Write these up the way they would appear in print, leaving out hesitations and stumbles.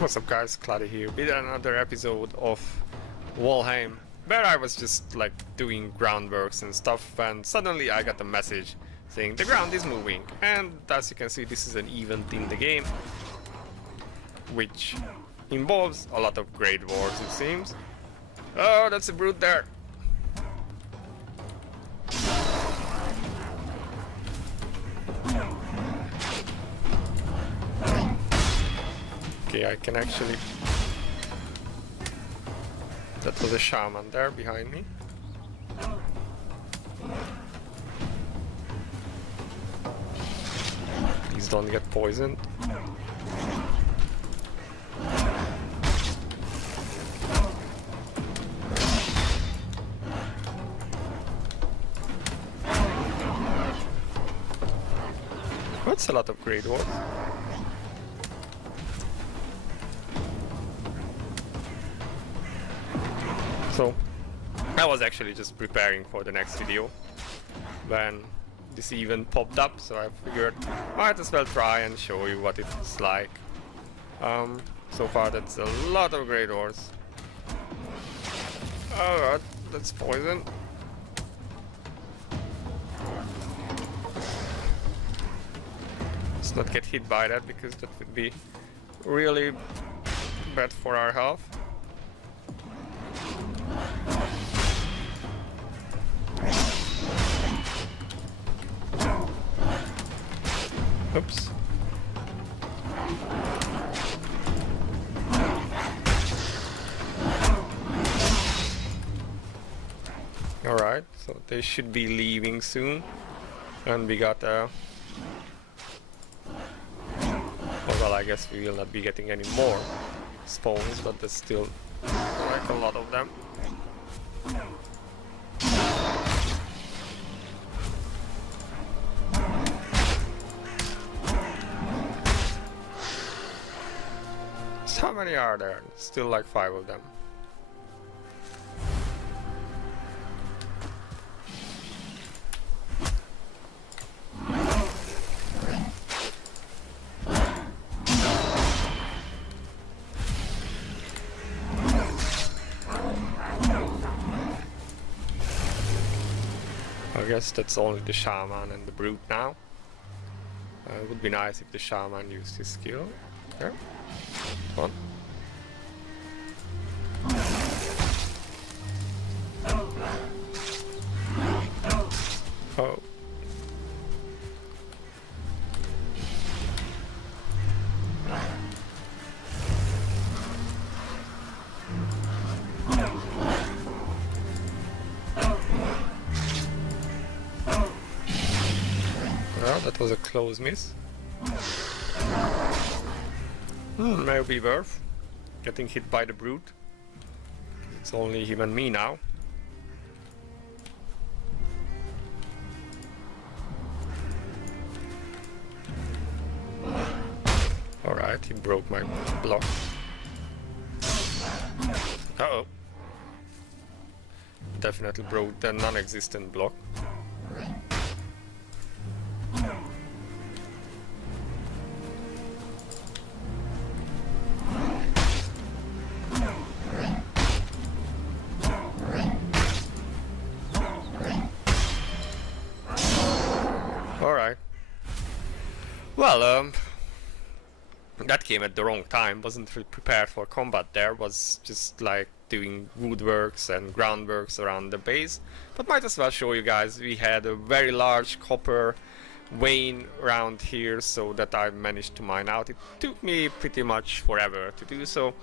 What's up guys, Cloudie here with another episode of Valheim, where I was just like doing groundworks and stuff, and suddenly I got a message saying the ground is moving, and as you can see this is an event in the game which involves a lot of greydwarves, it seems. Oh, that's a brute there. Okay, I can actually... That was a shaman there behind me. Please don't get poisoned. That's a lot of greydwarves. So, I was actually just preparing for the next video when this event popped up, so I figured might as well try and show you what it's like. So far that's a lot of greydwarves. Oh god, that's poison. Let's not get hit by that because that would be really bad for our health. Oops. Alright, so they should be leaving soon. And we got oh, well, I guess we will not be getting any more spawns, but there's still like a lot of them. How many are there? Still like 5 of them. I guess that's only the shaman and the brute now. It would be nice if the shaman used his skill. There. Come on. Oh. Well, that was a close miss. Maybe worth getting hit by the brute. It's only him and me now. Alright, he broke my block. Uh-oh. Definitely broke the non-existent block. Alright. Well, that came at the wrong time. Wasn't really prepared for combat there. Was just like doing woodworks and groundworks around the base. But might as well show you guys. We had a very large copper vein around here, so that I managed to mine out. It took me pretty much forever to do so.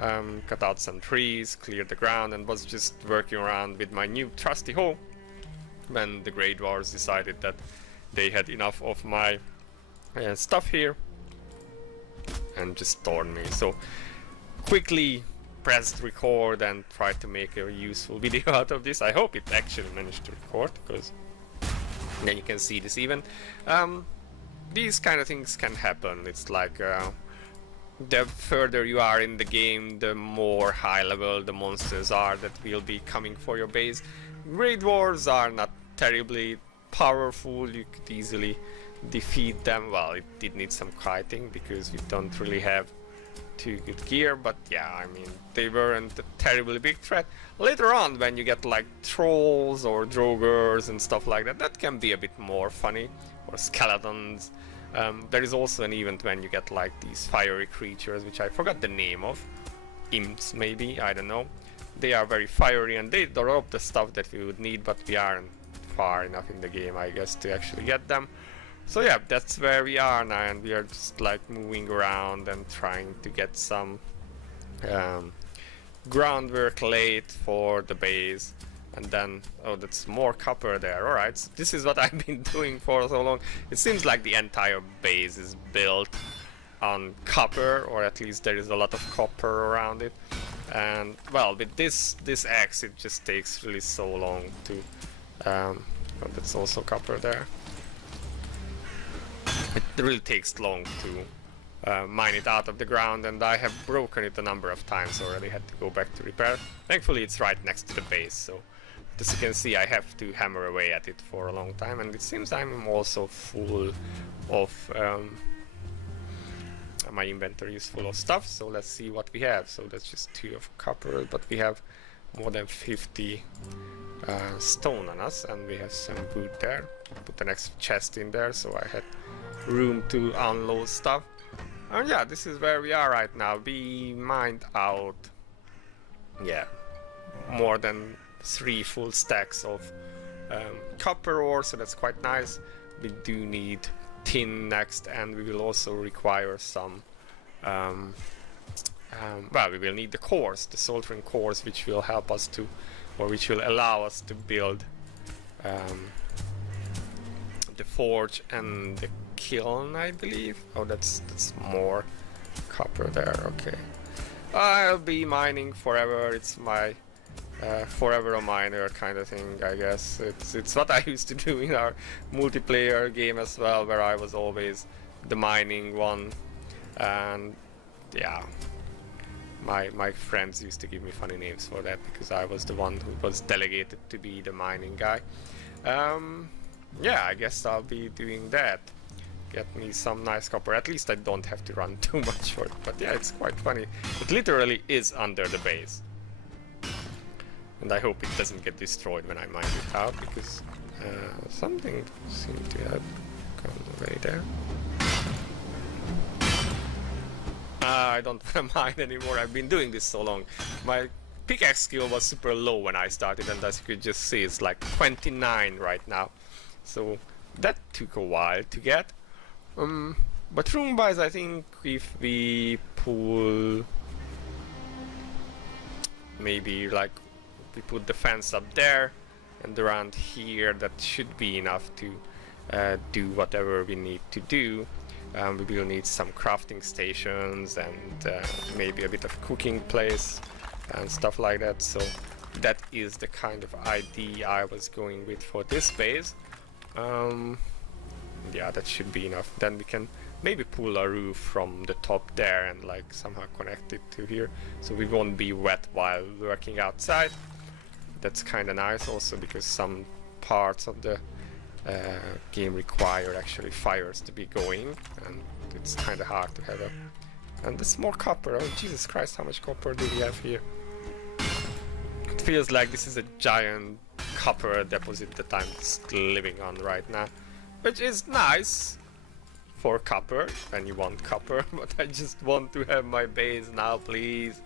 Cut out some trees, cleared the ground, and was just working around with my new trusty hoe when the greydwarves decided that they had enough of my stuff here and just stormed me. So quickly pressed record and tried to make a useful video out of this. I hope it actually managed to record, because then you can see this even. These kind of things can happen. It's like the further you are in the game, the more high level the monsters are that will be coming for your base. Greydwarves are not terribly powerful, you could easily defeat them. Well, it did need some kiting because we don't really have too good gear, but yeah, I mean, they weren't a terribly big threat. Later on, when you get like trolls or drogers and stuff like that, that can be a bit more funny, or skeletons. There is also an event when you get like these fiery creatures, which I forgot the name of. Imps, maybe, I don't know. They are very fiery and they drop the stuff that we would need, but we aren't far enough in the game, I guess, to actually get them. So yeah, that's where we are now, and we are just like moving around and trying to get some groundwork laid for the base. And then, oh, that's more copper there. Alright, so this is what I've been doing for so long. It seems like the entire base is built on copper, or at least there is a lot of copper around it. And, well, with this axe, it just takes really so long to... oh, that's also copper there. It really takes long to mine it out of the ground, and I have broken it a number of times already, had to go back to repair. Thankfully, it's right next to the base, so... As you can see, I have to hammer away at it for a long time, and it seems I'm also full of... my inventory is full of stuff, so let's see what we have. So that's just 2 of copper, but we have more than 50 stone on us, and we have some wood there. Put an extra chest in there, so I had room to unload stuff. And yeah, this is where we are right now. We mined out, yeah, more than 3 full stacks of copper ore, so that's quite nice. We do need tin next, and we will also require some well, we will need the cores, the soldering cores, which will help us to, or which will allow us to build the forge and the kiln, I believe. Oh, that's more copper there. Okay, I'll be mining forever. It's my forever a miner kind of thing, I guess. It's what I used to do in our multiplayer game as well, where I was always the mining one. And yeah, my friends used to give me funny names for that, because I was the one who was delegated to be the mining guy. Yeah, I guess I'll be doing that. Get me some nice copper. At least I don't have to run too much for it. But yeah, it's quite funny. It literally is under the base. And I hope it doesn't get destroyed when I mine it out, because something seemed to have gone away there. I don't want to mine anymore. I've been doing this so long. My pickaxe skill was super low when I started, and as you could just see, it's like 29 right now. So that took a while to get. But room-wise, I think if we pull... maybe like... we put the fence up there and around here, that should be enough to do whatever we need to do. We will need some crafting stations and maybe a bit of cooking place and stuff like that. So that is the kind of idea I was going with for this base. Yeah, that should be enough. Then we can maybe pull a roof from the top there and like somehow connect it to here, so we won't be wet while working outside. That's kind of nice also, because some parts of the game require actually fires to be going, and it's kind of hard to have a... And there's more copper. Oh Jesus Christ, how much copper do we have here? It feels like this is a giant copper deposit that I'm still living on right now, which is nice for copper when you want copper. But I just want to have my base now, please.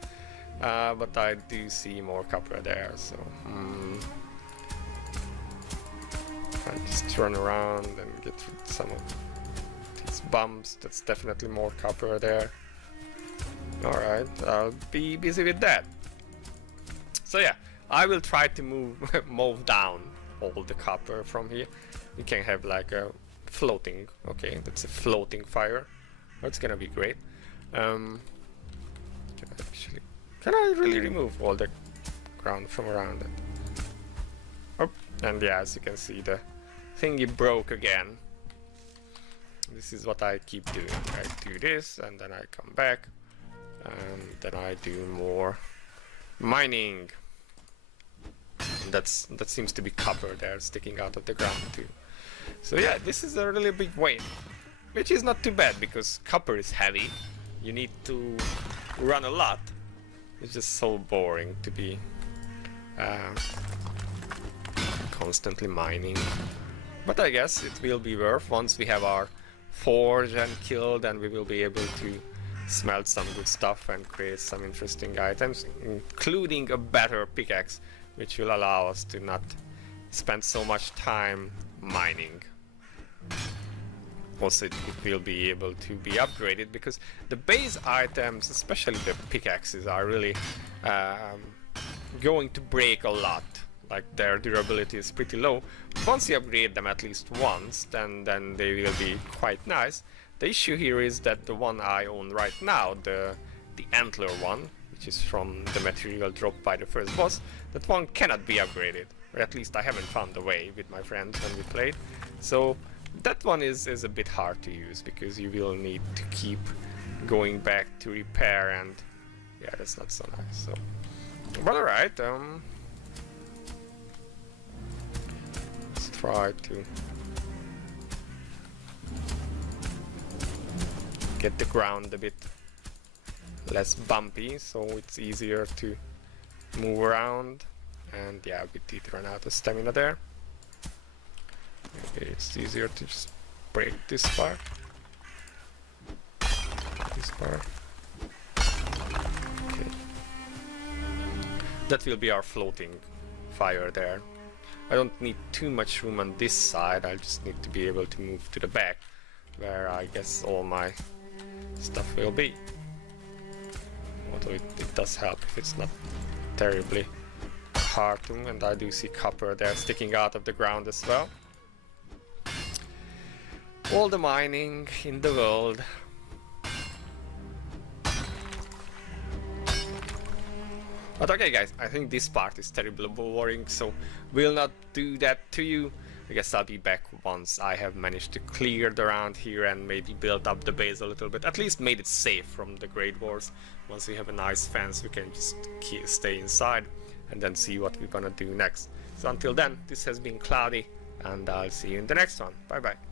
But I do see more copper there, so I just turn around and get rid of some of these bumps. That's definitely more copper there. Alright, I'll be busy with that. So yeah, I will try to move down all the copper from here. We can have like a floating, okay, that's a floating fire. That's gonna be great. Can I really remove all the ground from around it? Oh, and yeah, as you can see, the thingy broke again. This is what I keep doing. I do this, and then I come back, and then I do more mining. And that seems to be copper there sticking out of the ground too. So yeah, this is a really big weight, which is not too bad because copper is heavy. you need to run a lot. It's just so boring to be constantly mining. But I guess it will be worth once we have our forge and killed, and we will be able to smelt some good stuff and create some interesting items, including a better pickaxe, which will allow us to not spend so much time mining. Also, it will be able to be upgraded, because the base items, especially the pickaxes, are really going to break a lot. Like, their durability is pretty low. Once you upgrade them at least once, then they will be quite nice. The issue here is that the one I own right now, the antler one, which is from the material dropped by the first boss, that one cannot be upgraded. Or at least I haven't found a way with my friends when we played. So that one is a bit hard to use, because you will need to keep going back to repair, and yeah, that's not so nice. So, well, alright, let's try to get the ground a bit less bumpy, so it's easier to move around. And yeah, we did run out of stamina there. Maybe it's easier to just break this part. This part. Okay. That will be our floating fire there. I don't need too much room on this side, I just need to be able to move to the back, where I guess all my stuff will be. Although it does help if it's not terribly hard to, and I do see copper there sticking out of the ground as well. All the mining in the world. But okay guys, I think this part is terribly boring, so we'll not do that to you. I guess I'll be back once I have managed to clear around here and maybe build up the base a little bit. At least made it safe from the Greydwarves. Once we have a nice fence, we can just stay inside and then see what we're gonna do next. So until then, this has been Cloudie, and I'll see you in the next one. Bye bye.